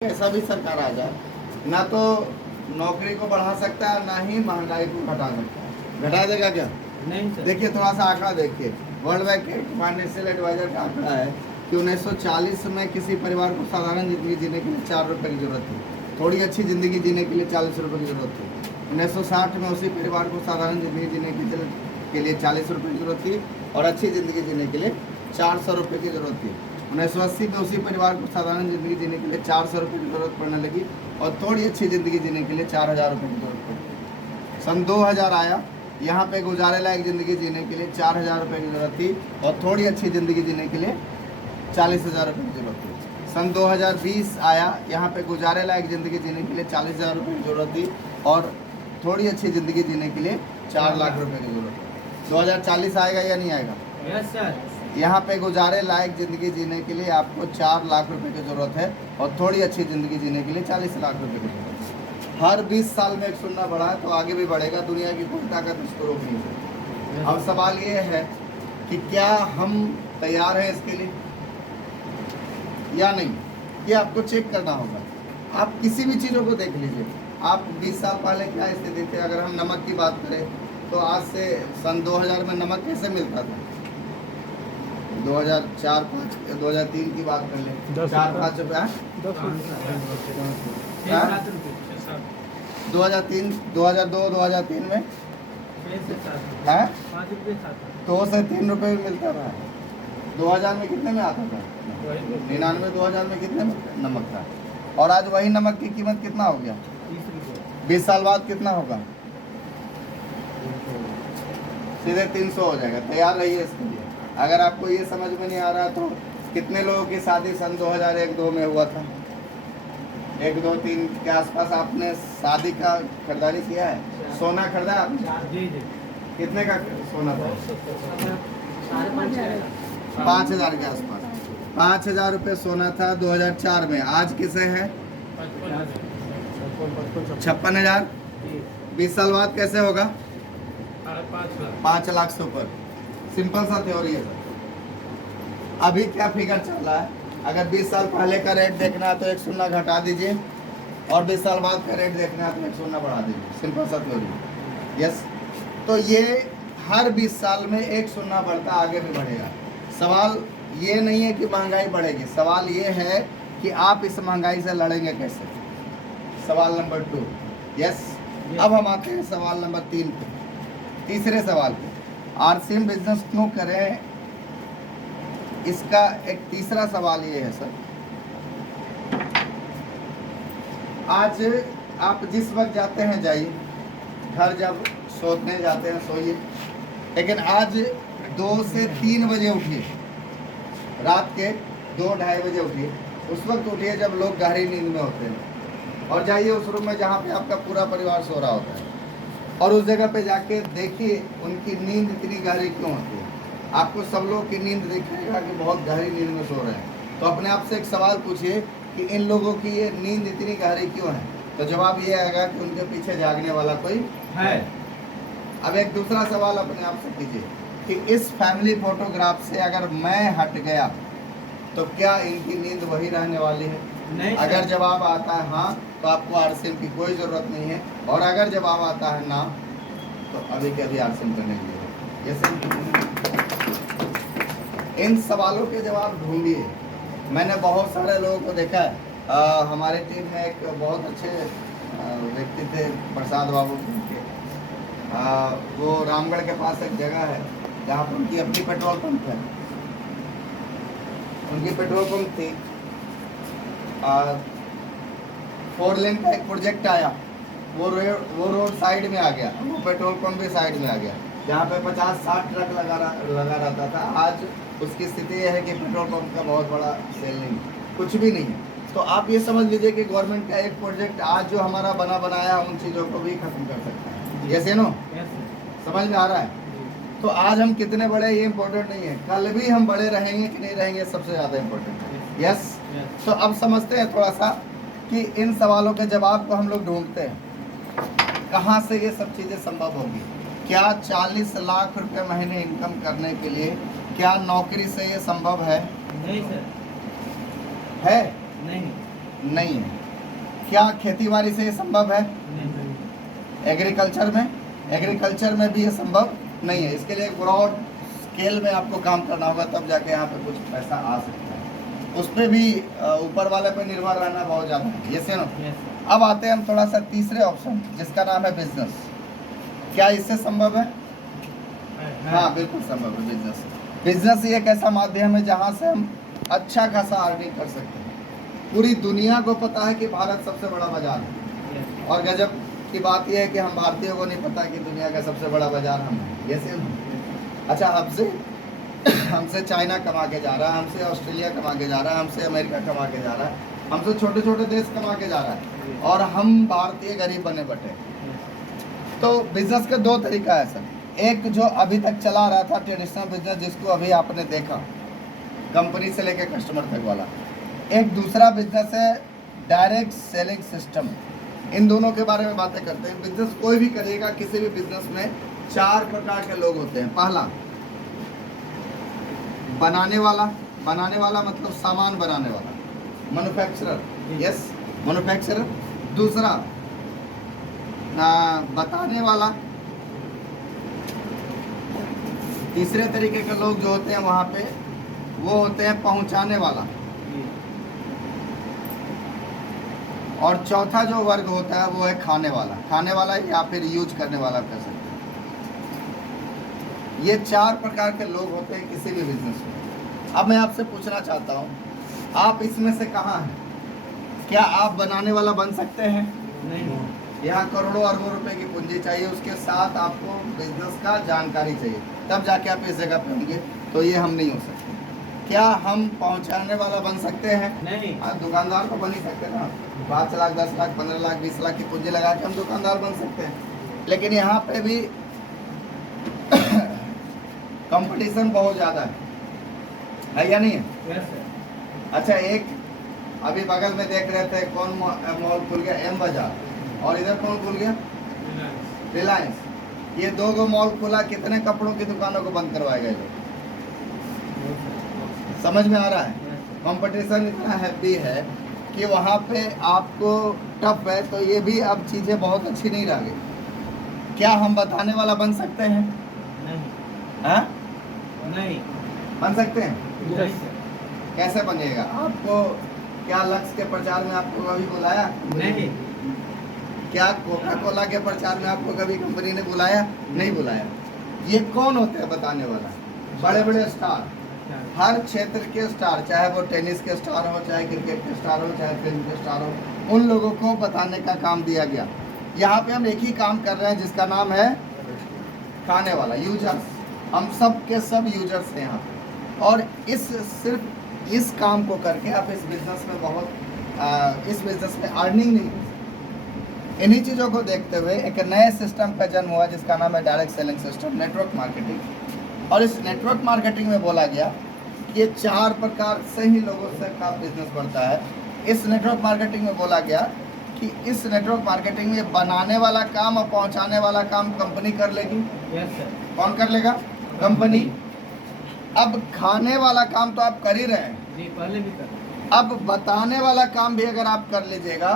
कैसा भी सरकार आ जाए, ना तो नौकरी को बढ़ा सकता है, ना ही महंगाई को घटा सकता है। घटा देगा क्या? नहीं सर। देखिए थोड़ा सा आंकड़ा देखिए, वर्ल्ड बैंक के फाइनेंशियल एडवाइजर का आंकड़ा है कि 1940 में किसी परिवार को साधारण जिंदगी जीने के लिए 4 रुपये की जरूरत थी। थोड़ी अच्छी ज़िंदगी जीने के लिए 40 रुपये की ज़रूरत थी। 1960 में उसी परिवार को साधारण ज़िंदगी जीने के लिए 40 रुपये की ज़रूरत थी और अच्छी ज़िंदगी जीने के लिए 400 रुपये की ज़रूरत थी। 1980 में उसी परिवार को साधारण ज़िंदगी जीने के लिए 400 रुपये की ज़रूरत पड़ने लगी और थोड़ी अच्छी ज़िंदगी जीने के लिए 4000 रुपये की ज़रूरत पड़ी। सन 2000 आया, यहाँ पे गुजारे लायक ज़िंदगी जीने के लिए 4000 रुपये की ज़रूरत थी और थोड़ी अच्छी ज़िंदगी जीने के लिए 40,000 रुपये की ज़रूरत थी। सन 2020 आया, यहाँ पे गुजारे लायक ज़िंदगी जीने के लिए 40,000 रुपये की ज़रूरत थी और थोड़ी अच्छी ज़िंदगी जीने के लिए 4 लाख रुपये की ज़रूरत है। 2040 आएगा या नहीं आएगा? Yes sir. यहाँ पे गुजारे लायक ज़िंदगी जीने के लिए आपको 4 लाख रुपए की ज़रूरत है और थोड़ी अच्छी ज़िंदगी जीने के लिए 40 लाख रुपए की ज़रूरत है। हर 20 साल में एक सुनना बढ़ा है तो आगे भी बढ़ेगा, दुनिया की कोई ताकत इसको रोक नहीं सकती। अब सवाल ये है कि क्या हम तैयार हैं इसके लिए या नहीं, ये आपको चेक करना होगा। आप किसी भी चीज़ों को देख लीजिए, आप 20 साल पहले क्या स्थिति थी। अगर हम नमक की बात करें तो आज से सन 2000 में नमक कैसे मिलता था? 2003 की बात कर ले, 4-5 रुपये। 2003, 2002, 2003 में 2 से 3 रुपये में मिलता था। 2000 में कितने में आता था? 99, 2000 में कितने में नमक था? और आज वही नमक की कीमत कितना हो गया? 20 साल बाद कितना होगा? सीधे 300 हो जाएगा। तैयार रहिए इसके लिए। अगर आपको ये समझ में नहीं आ रहा तो कितने लोगों की शादी सन 2001-2 में हुआ था? 1, 2, 3 के आसपास आपने शादी का खरीदारी किया है? सोना खरीदा आपने? जी जी। कितने का सोना था? 5,000 के आसपास। 5,000 रुपये सोना था 2004 में। आज किसे है? 56,000। 20 साल बाद कैसे होगा? 5 लाख से ऊपर। सिंपल सा थ्योरी है सर। अभी क्या फिगर चल रहा है? अगर 20 साल पहले का रेट देखना है तो 1 शून्य घटा दीजिए और 20 साल बाद का रेट देखना है तो 1 शून्य बढ़ा दीजिए। सिंपल सा थ्योरी। यस, तो ये हर 20 साल में 1 शून्य बढ़ता आगे भी बढ़ेगा। सवाल ये नहीं है कि महंगाई बढ़ेगी, सवाल ये है कि आप इस महंगाई से लड़ेंगे कैसे। सवाल नंबर 2। यस, अब हम आते हैं सवाल नंबर 3 पे, तीसरे सवाल पे। आरसीएम बिजनेस क्यों करें, इसका एक तीसरा सवाल ये है सर। आज आप जिस वक्त जाते हैं जाइए, घर जब सोने जाते हैं सोइए, लेकिन आज 2 से 3 बजे उठिए, रात के 2-2:30 बजे उठिए। उस वक्त उठिए जब लोग गहरी नींद में होते हैं और जाइए उस रूम में जहाँ पे आपका पूरा परिवार सो रहा होता है और उस जगह पे जाके देखिए उनकी नींद इतनी गहरी क्यों होती है। आपको सब लोगों की नींद दिखेगा कि बहुत गहरी नींद में सो रहे हैं। तो अपने आप से एक सवाल पूछिए कि इन लोगों की ये नींद इतनी गहरी क्यों है? तो जवाब ये आएगा कि उनके पीछे जागने वाला कोई है। अब एक दूसरा सवाल अपने आप से कीजिए कि इस फैमिली फोटोग्राफ से अगर मैं हट गया तो क्या इनकी नींद वही रहने वाली है? नहीं। अगर जवाब आता है हाँ तो आपको आरसीएम की कोई ज़रूरत नहीं है, और अगर जवाब आता है ना तो अभी के अभी आरसीएम करने के लिए। जैसे इन सवालों के जवाब ढूंढिए। मैंने बहुत सारे लोगों को देखा है। हमारे टीम में एक बहुत अच्छे व्यक्ति थे, प्रसाद बाबू के। वो रामगढ़ के पास एक जगह है जहाँ पर उनकी अपनी पेट्रोल पंप है। उनकी पेट्रोल पंप थी, 4 लेन का एक प्रोजेक्ट आया, वो रोड साइड में आ गया, वो पेट्रोल पंप भी साइड में आ गया। जहाँ पे 50-60 ट्रक लगा रहता था, आज उसकी स्थिति यह है कि पेट्रोल पंप का बहुत बड़ा सेल नहीं, कुछ भी नहीं है। तो आप ये समझ लीजिए कि गवर्नमेंट का एक प्रोजेक्ट आज जो हमारा बनाया उन चीज़ों को भी खत्म कर सकता है। जैसे नो समझ में आ रहा है? तो आज हम कितने बड़े ये इम्पोर्टेंट नहीं है, कल भी हम बड़े रहेंगे कि नहीं रहेंगे सबसे ज़्यादा इम्पोर्टेंट है। यस, तो अब समझते हैं थोड़ा सा कि इन सवालों के जवाब को हम लोग ढूंढते हैं कहाँ से ये सब चीज़ें संभव होगी। क्या 40 लाख रुपए महीने इनकम करने के लिए क्या नौकरी से ये संभव है? नहीं सर। है? नहीं। नहीं है। क्या खेती बाड़ी से ये संभव है? एग्रीकल्चर में भी ये संभव नहीं है। इसके लिए ब्रॉड स्केल में आपको काम करना होगा, तब जाके यहाँ पे कुछ पैसा आ सकता है। उस पर भी ऊपर वाले पे निर्भर रहना बहुत ज़्यादा है। ये से ना। अब आते हैं हम थोड़ा सा तीसरे ऑप्शन, जिसका नाम है बिजनेस। क्या इससे संभव है? हाँ, बिल्कुल संभव है। बिजनेस ही एक ऐसा माध्यम है जहाँ से हम अच्छा खासा अर्निंग कर सकते हैं। पूरी दुनिया को पता है कि भारत सबसे बड़ा बाजार है, और गजब की बात यह है कि हम भारतीयों को नहीं पता कि दुनिया का सबसे बड़ा बाजार हम है। ये सेम। अच्छा, हमसे चाइना कमा के जा रहा है, हमसे ऑस्ट्रेलिया कमा के जा रहा है, हमसे अमेरिका कमा के जा रहा है, हमसे छोटे छोटे देश कमा के जा रहा है, और हम भारतीय गरीब बने बटे। तो बिजनेस के दो तरीका है सर। एक जो अभी तक चला रहा था ट्रेडिशनल बिजनेस, जिसको अभी आपने देखा, कंपनी से लेकर कस्टमर तक वाला। एक दूसरा बिजनेस है डायरेक्ट सेलिंग सिस्टम। इन दोनों के बारे में बातें करते हैं। बिजनेस कोई भी करिएगा, किसी भी बिजनेस में 4 प्रकार के लोग होते हैं। पहला, बनाने वाला मतलब सामान बनाने वाला, मैन्युफैक्चरर। Yes, manufacturer. दूसरा, बताने वाला। तीसरे तरीके के लोग जो होते हैं वहाँ पे, वो होते हैं पहुँचाने वाला। और चौथा जो वर्ग होता है वो है खाने वाला या फिर यूज करने वाला कह सकते हैं। ये 4 प्रकार के लोग होते हैं किसी भी बिजनेस में। अब मैं आपसे पूछना चाहता हूँ, आप इसमें से कहाँ हैं? क्या आप बनाने वाला बन सकते हैं? नहीं। यहाँ करोड़ों अरबों रुपए की पूंजी चाहिए, उसके साथ आपको बिजनेस का जानकारी चाहिए, तब जाके आप इस जगह पे होंगे। तो ये हम नहीं हो सकते। क्या हम पहुंचाने वाला बन सकते हैं? नहीं। दुकानदार तो बन ही सकते ना। 5 लाख, 10 लाख, 15 लाख, 20 लाख की पूंजी लगा के हम दुकानदार बन सकते हैं। लेकिन यहाँ पे भी कंपटीशन बहुत ज़्यादा है या नहीं है? yes, अच्छा, एक अभी बगल में देख रहे थे, कौन मॉल खुल गया? एम बाजार। और इधर कौन खुल गया? रिलायंस। ये 2 मॉल खुला, कितने कपड़ों की दुकानों को बंद करवाए गए? समझ में आ रहा है? कंपटीशन इतना हैवी है कि वहाँ पे आपको टफ है। तो ये भी अब चीज़ें बहुत अच्छी नहीं रह गई। क्या हम बताने वाला बन सकते हैं? नहीं। हाँ, नहीं बन सकते हैं। कैसे बनिएगा? आपको क्या लक्ष्य के प्रचार में आपको कभी बुलाया? नहीं। क्या कोका कोला के प्रचार में आपको कभी कंपनी ने बुलाया? नहीं बुलाया। ये कौन होते हैं बताने वाला? बड़े बड़े स्टार, हर क्षेत्र के स्टार, चाहे वो टेनिस के स्टार हो, चाहे क्रिकेट के स्टार हो, चाहे फिल्म के स्टार हो, उन लोगों को बताने का काम दिया गया। यहाँ पे हम एक ही काम कर रहे हैं जिसका नाम है खाने वाला, यूजर्स। हम सब के सब यूजर्स हैं यहाँ पे। और सिर्फ इस काम को करके आप इस बिजनेस में अर्निंग नहीं। इन्हीं चीज़ों को देखते हुए एक नए सिस्टम का जन्म हुआ जिसका नाम है direct selling system, network marketing. और इस नेटवर्क मार्केटिंग में बोला गया कि ये 4 प्रकार से ही लोगों से का बिजनेस बढ़ता है। इस नेटवर्क मार्केटिंग में बोला गया कि इस नेटवर्क मार्केटिंग में बनाने वाला काम और पहुंचाने वाला काम कंपनी कर लेगी। yes, sir. कौन कर लेगा? कंपनी। अब खाने वाला काम तो आप कर ही रहे हैं जी, पहले भी कर। अब बताने वाला काम भी अगर आप कर लीजिएगा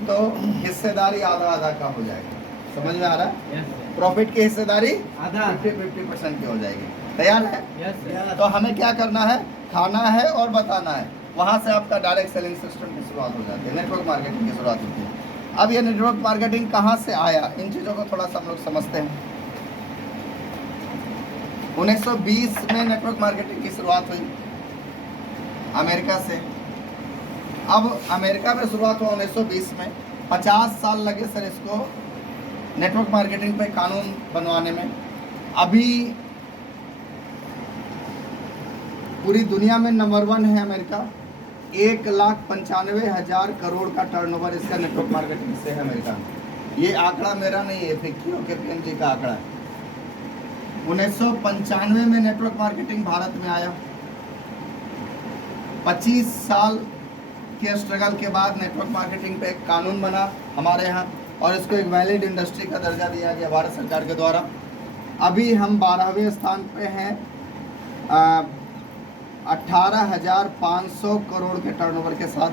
तो हिस्सेदारी आधा आधा का हो जाएगा। समझ में आ रहा है? yes, प्रॉफिट की हिस्सेदारी आधा 50% की हो जाएगी। तैयार है? yes, तो हमें क्या करना है? खाना है और बताना है। वहाँ से आपका डायरेक्ट सेलिंग सिस्टम की शुरुआत हो जाती है, नेटवर्क मार्केटिंग की शुरुआत होती है। अब ये नेटवर्क मार्केटिंग कहाँ से आया, इन चीज़ों को थोड़ा सा हम लोग समझते हैं। 1920 में नेटवर्क मार्केटिंग की शुरुआत हुई अमेरिका से। अब अमेरिका में शुरुआत हुआ 1920 में। 50 साल लगे सर इसको नेटवर्क मार्केटिंग पे कानून बनवाने में। अभी पूरी दुनिया में नंबर 1 है अमेरिका। 1,95,000 करोड़ का टर्नओवर इसका नेटवर्क मार्केटिंग से है अमेरिका में। ये आंकड़ा मेरा नहीं है, फिक्की के PMG का आंकड़ा है। 1995 में नेटवर्क मार्केटिंग भारत में आया। 25 साल के स्ट्रगल के बाद नेटवर्क मार्केटिंग पे एक कानून बना हमारे यहाँ और इसको एक वैलिड इंडस्ट्री का दर्जा दिया गया भारत सरकार के द्वारा। अभी हम 12वें स्थान पे हैं 18,500 करोड़ के टर्नओवर के साथ।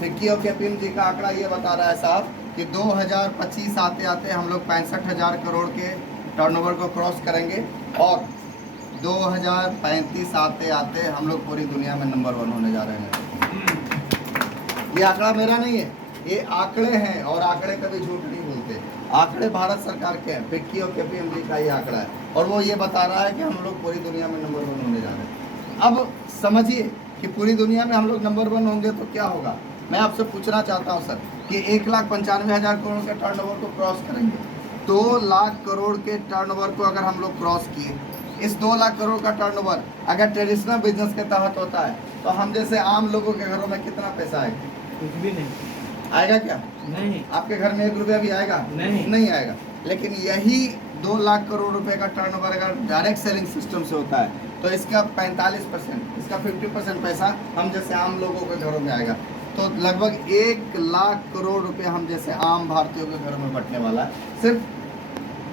फिक्की और KPMG का आंकड़ा ये बता रहा है साहब कि 2025 आते आते हम लोग 65,000 करोड़ के टर्नओवर को क्रॉस करेंगे और 2035 आते आते हम लोग पूरी दुनिया में नंबर 1 होने जा रहे हैं। ये आंकड़ा मेरा नहीं है, ये आंकड़े हैं और आंकड़े कभी झूठ नहीं बोलते। आंकड़े भारत सरकार के हैं, फिक्की और KPMG का ये आंकड़ा है और वो ये बता रहा है कि हम लोग पूरी दुनिया में नंबर 1 होने जा रहे हैं। अब समझिए कि पूरी दुनिया में हम लोग नंबर 1 होंगे तो क्या होगा। मैं आपसे पूछना चाहता हूं सर कि 1,95,000 करोड़ के टर्नओवर को क्रॉस करेंगे, 2 लाख करोड़ के टर्नओवर को अगर हम लोग क्रॉस किए, इस 2 लाख करोड़ का टर्नओवर अगर ट्रेडिशनल बिजनेस के तहत होता है तो हम जैसे आम लोगों के घरों में कितना पैसा आएगा? कुछ भी नहीं आएगा क्या? नहीं। आपके घर में 1 रुपया भी आएगा? नहीं आएगा। लेकिन यही 2 लाख करोड़ रुपए का टर्नओवर अगर डायरेक्ट सेलिंग सिस्टम से होता है तो इसका 45%, इसका 50% पैसा हम जैसे आम लोगों के घरों में आएगा। तो लगभग 1 लाख करोड़ रुपए हम जैसे आम भारतीयों के घरों में बंटने वाला है, सिर्फ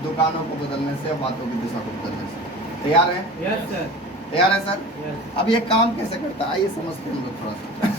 दुकानों को बदलने से और बातों की दिशा को बदलने से। तैयार है? Yes sir. तैयार है सर? यस। अब ये काम कैसे करता है आइए समझते हैं हम लोग थोड़ा सा।